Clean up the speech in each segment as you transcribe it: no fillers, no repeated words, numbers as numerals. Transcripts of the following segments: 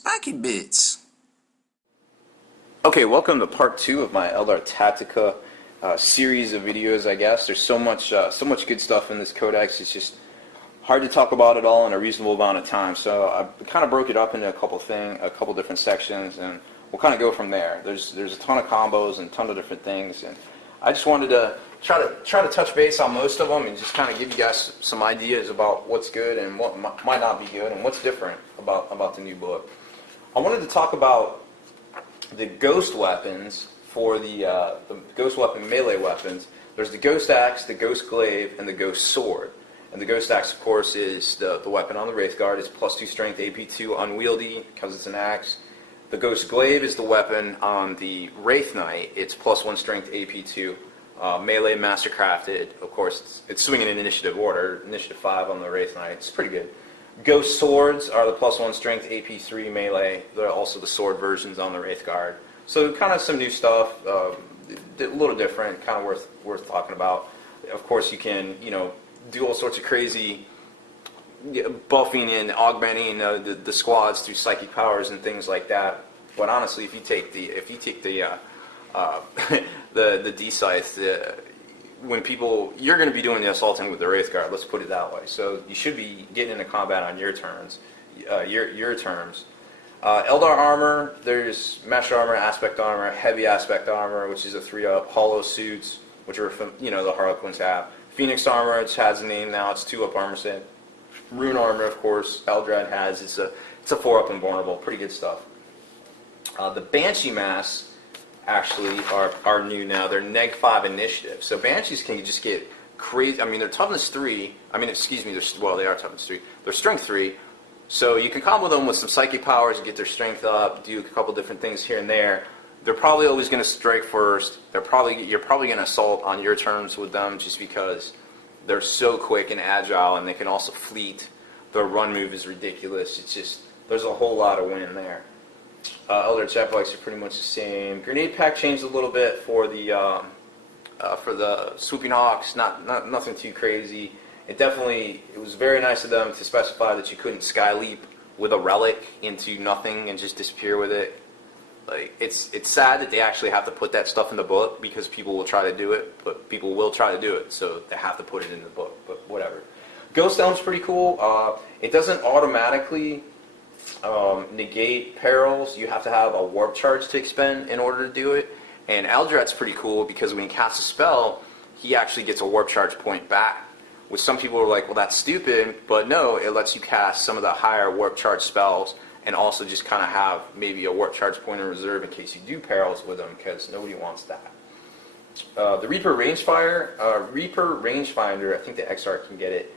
Spiky Bits. Okay, welcome to part 2 of my Eldar Tactica series of videos, I guess. There's so much good stuff in this codex. It's just hard to talk about it all in a reasonable amount of time. So I kind of broke it up into a couple different sections, and we'll kind of go from there. There's a ton of combos and a ton of different things, and I just wanted to try to touch base on most of them and just kind of give you guys some ideas about what's good and what might not be good and what's different about the new book. I wanted to talk about the ghost weapons for the ghost weapon melee weapons. There's the ghost axe, the ghost glaive, and the ghost sword. And the ghost axe, of course, is the weapon on the Wraith Guard. It's +2 strength, AP2, unwieldy because it's an axe. The ghost glaive is the weapon on the Wraith Knight. It's +1 strength, AP2, melee, mastercrafted. Of course, it's swinging in initiative order. Initiative 5 on the Wraith Knight. It's pretty good. Ghost swords are the +1 strength, AP3 melee. They're also the sword versions on the Wraith Guard. So kind of some new stuff, a little different, kind of worth talking about. Of course, you can do all sorts of crazy buffing and augmenting the squads through psychic powers and things like that. But honestly, if you take the the D-scythe, when you're going to be doing the assaulting with the Wraith Guard, let's put it that way. So you should be getting into combat on your terms, your terms. Eldar armor, there's mesh armor, aspect armor, heavy aspect armor, which is a 3-up, hollow suits, which are the Harlequins have. Phoenix armor, which has a name now, it's 2-up armor set. Rune armor, of course, Eldrad has, it's a 4-up invulnerable, pretty good stuff. The Banshee masks actually are new now. They're -5 initiative. So Banshees can just get crazy. I mean, they're toughness 3. I mean, excuse me, they are toughness 3. They're strength 3. So you can combo them with some psychic powers and get their strength up, do a couple different things here and there. They're probably always going to strike first. You're probably going to assault on your terms with them just because they're so quick and agile, and they can also fleet. Their run move is ridiculous. It's just, there's a whole lot of win there. Eldar jetbikes are pretty much the same. Grenade pack changed a little bit for the swooping hawks. Nothing too crazy. It was very nice of them to specify that you couldn't sky leap with a relic into nothing and just disappear with it. Like, it's sad that they actually have to put that stuff in the book because people will try to do it, but people will try to do it, so they have to put it in the book. But whatever. Ghost Elm's pretty cool. It doesn't automatically negate perils. You have to have a warp charge to expend in order to do it. And Aldrat's pretty cool because when he casts a spell, he actually gets a warp charge point back. Which some people are like, well, that's stupid, but no, it lets you cast some of the higher warp charge spells and also just kind of have maybe a warp charge point in reserve in case you do perils with them, because nobody wants that. The Reaper Rangefinder, I think the XR can get it.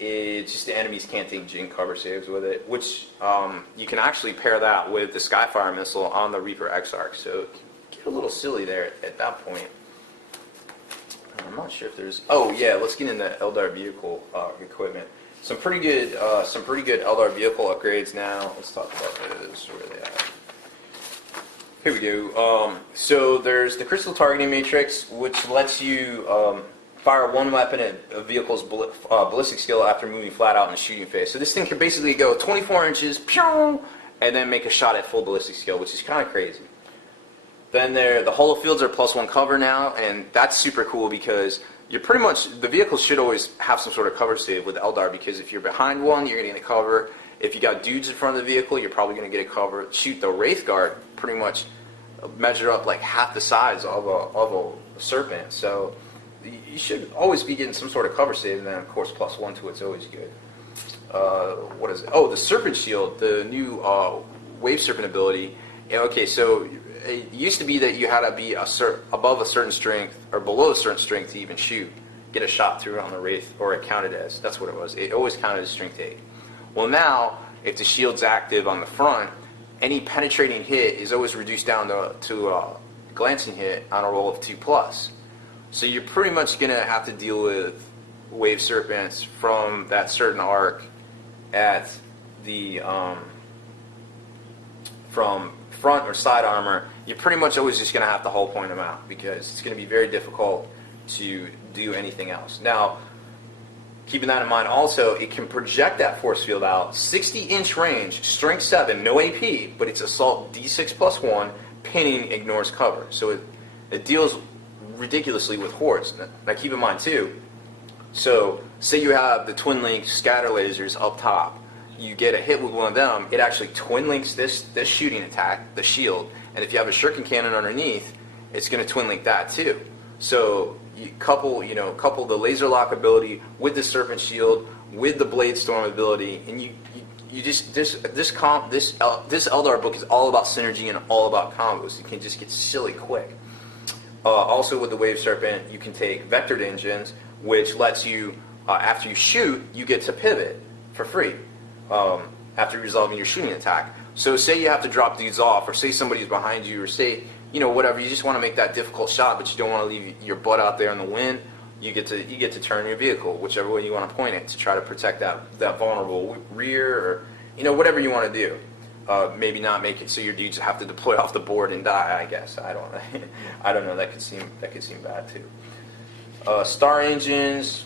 It's just the enemies can't take Jin cover saves with it, which you can actually pair that with the Skyfire missile on the Reaper Exarch, so it can get a little silly there at that point. I'm not sure if there's. Oh yeah, let's get into Eldar vehicle equipment. Some pretty good Eldar vehicle upgrades now. Let's talk about those. Where are they at? Here we go. So there's the Crystal Targeting Matrix, which lets you fire one weapon at a vehicle's ballistic skill after moving flat out in the shooting phase. So this thing can basically go 24 inches, pew, and then make a shot at full ballistic skill, which is kind of crazy. Then the holofields are +1 cover now, and that's super cool because the vehicles should always have some sort of cover save with Eldar, because if you're behind one, you're going to get a cover. If you got dudes in front of the vehicle, you're probably going to get a cover. Shoot, the Wraith Guard pretty much measure up like half the size of a serpent, so you should always be getting some sort of cover save, and then of course +1 to it's always good. What is it? Oh, the Serpent Shield, the new Wave Serpent ability. Okay, so it used to be that you had to be above a certain strength or below a certain strength to even get a shot through on the Wraith, or it counted as, that's what it was. It always counted as strength 8. Well, now, if the shield's active on the front, any penetrating hit is always reduced down to a glancing hit on a roll of 2+. So you're pretty much going to have to deal with Wave Serpents from that certain arc at the from front or side armor. You're pretty much always just going to have to hull point them out because it's going to be very difficult to do anything else. Now, keeping that in mind also, it can project that force field out, 60-inch range, strength 7, no AP, but it's assault D6 plus 1, pinning, ignores cover. So it deals ridiculously with hordes. Now keep in mind too, so say you have the twin link scatter lasers up top, you get a hit with one of them, it actually twin links this shooting attack, the shield, and if you have a shuriken cannon underneath, it's going to twin link that too. So you couple the laser lock ability with the serpent shield, with the blade storm ability, and you just this Eldar book is all about synergy and all about combos. You can just get silly quick. Also with the wave serpent, you can take vectored engines, which lets you after you shoot, you get to pivot for free after resolving your shooting attack. So say you have to drop dudes off, or say somebody's behind you, or say whatever, you just want to make that difficult shot, but you don't want to leave your butt out there in the wind. You get to turn your vehicle whichever way you want to point it to try to protect that vulnerable rear, or whatever you want to do. Maybe not make it so your dudes have to deploy off the board and die. I guess I don't know. That could seem bad too. Star engines.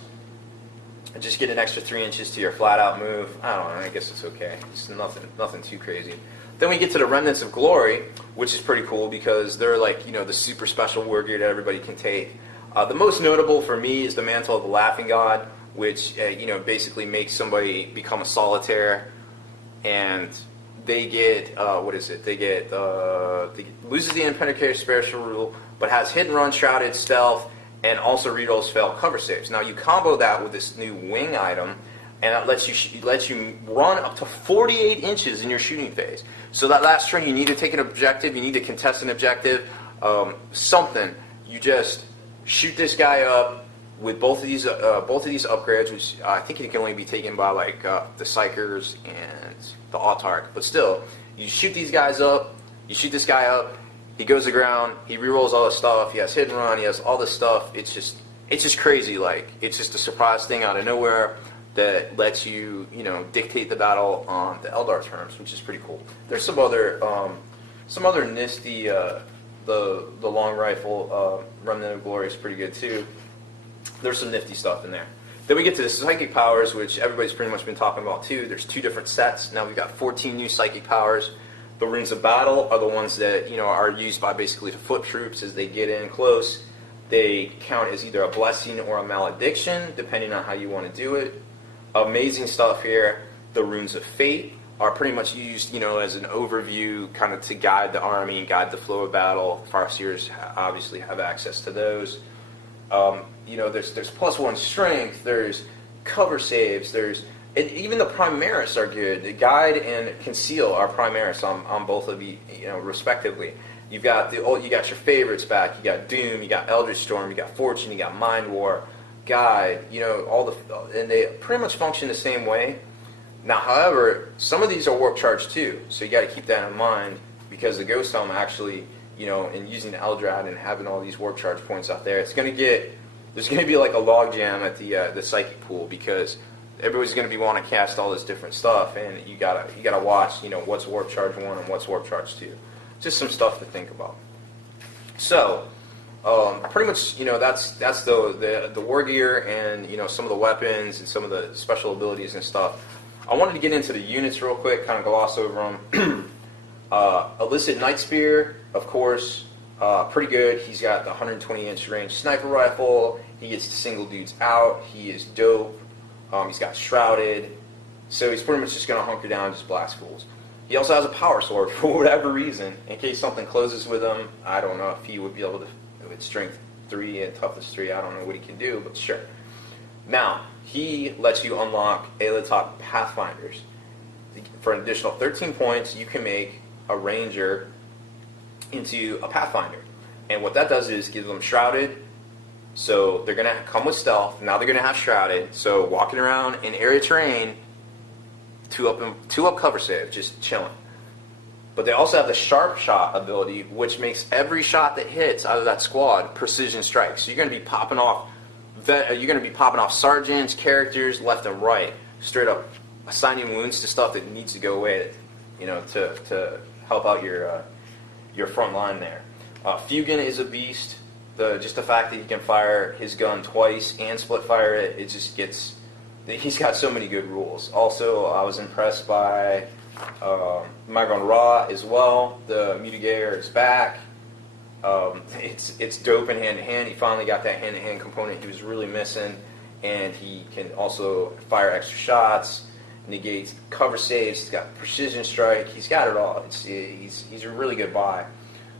Just get an extra 3 inches to your flat out move. I don't know. I guess it's okay. It's nothing too crazy. Then we get to the Remnants of Glory, which is pretty cool because they're like, the super special war gear that everybody can take. The most notable for me is the Mantle of the Laughing God, which, basically makes somebody become a solitaire, and they get, loses the Impenetrable Spiritual Rule, but has hit and run, shrouded, stealth, and also rerolls fail cover saves. Now you combo that with this new wing item, and it lets you run up to 48 inches in your shooting phase. So that last turn, you need to take an objective, you need to contest an objective, something. You just shoot this guy up with both of these upgrades, which I think it can only be taken by like the Psychers and the Autarch. But still, you shoot these guys up, you shoot this guy up, he goes to ground, he rerolls all this stuff, he has hit and run, he has all this stuff. It's just crazy. Like, it's just a surprise thing out of nowhere that lets you, dictate the battle on the Eldar terms, which is pretty cool. There's some other nifty, the long rifle, Remnant of Glory is pretty good too. There's some nifty stuff in there. Then we get to the psychic powers, which everybody's pretty much been talking about too. There's 2 different sets. Now we've got 14 new psychic powers. The Runes of Battle are the ones that are used by basically the foot troops as they get in close. They count as either a blessing or a malediction, depending on how you want to do it. Amazing stuff here. The Runes of Fate are pretty much used, as an overview, kind of to guide the army and guide the flow of battle. Farseers obviously have access to those. There's +1 strength. There's cover saves. And even the Primaris are good. The Guide and Conceal are Primaris on both of you, respectively. You got your favorites back. You got Doom. You got Eldritch Storm. You got Fortune. You got Mind War. Guide. And they pretty much function the same way. Now, however, some of these are warp charged too, so you got to keep that in mind because the Ghost Helm actually, and using the Eldrad and having all these warp charge points out there, there's going to be like a log jam at the psychic pool because everybody's going to be wanting to cast all this different stuff, and you gotta watch, what's warp charge 1 and what's warp charge 2. Just some stuff to think about. So, pretty much, that's the war gear and some of the weapons and some of the special abilities and stuff. I wanted to get into the units real quick, kind of gloss over them. Illicit Night Spear, of course, pretty good. He's got the 120-inch range sniper rifle. He gets to single dudes out. He is dope. He's got Shrouded. So he's pretty much just going to hunker down and just blast fools. He also has a power sword for whatever reason. In case something closes with him, I don't know if he would be able to, with strength 3 and toughness 3, I don't know what he can do, but sure. Now, he lets you unlock Aelatop Pathfinders. For an additional 13 points, you can make a Ranger into a Pathfinder. And what that does is give them Shrouded, so they're going to come with stealth. Now they're going to have Shrouded, so walking around in area terrain, 2 up cover save, just chilling. But they also have the Sharp Shot ability, which makes every shot that hits out of that squad precision strikes. So you're going to be popping off sergeants, characters left and right, straight up assigning wounds to stuff that needs to go away, to help out your front line there. Fugan is a beast. Just the fact that he can fire his gun twice and split fire it just gets he's got so many good rules. Also, I was impressed by Migrant Ra as well. The Mutigator is back. It's dope in hand-to-hand. He finally got that hand-to-hand component he was really missing, and he can also fire extra shots, negates cover saves. He's got precision strike. He's got it all. He's a really good buy.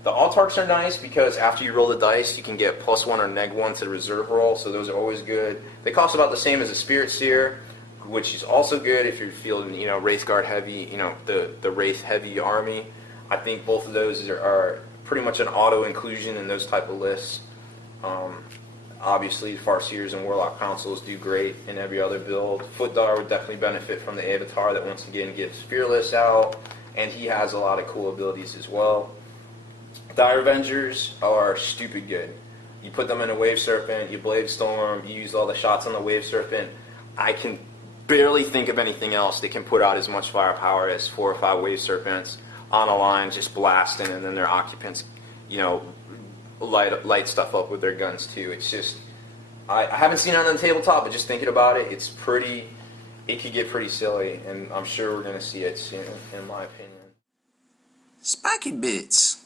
The Altarks are nice because after you roll the dice, you can get +1 or -1 to the reserve roll, so those are always good. They cost about the same as a Spirit Seer, which is also good if you're fielding, Wraith Guard heavy, the Wraith heavy army. I think both of those are pretty much an auto inclusion in those type of lists. Obviously, Farseers and Warlock Consuls do great in every other build. Footdar would definitely benefit from the Avatar that once again gets Fearless out, and he has a lot of cool abilities as well. Dire Avengers are stupid good. You put them in a Wave Serpent, you Blade Storm, you use all the shots on the Wave Serpent. I can barely think of anything else that can put out as much firepower as 4 or 5 Wave Serpents on a line just blasting, and then their occupants, light stuff up with their guns too. It's just, I haven't seen it on the tabletop, but just thinking about it, it could get pretty silly, and I'm sure we're going to see it soon, in my opinion. Spiky Bits.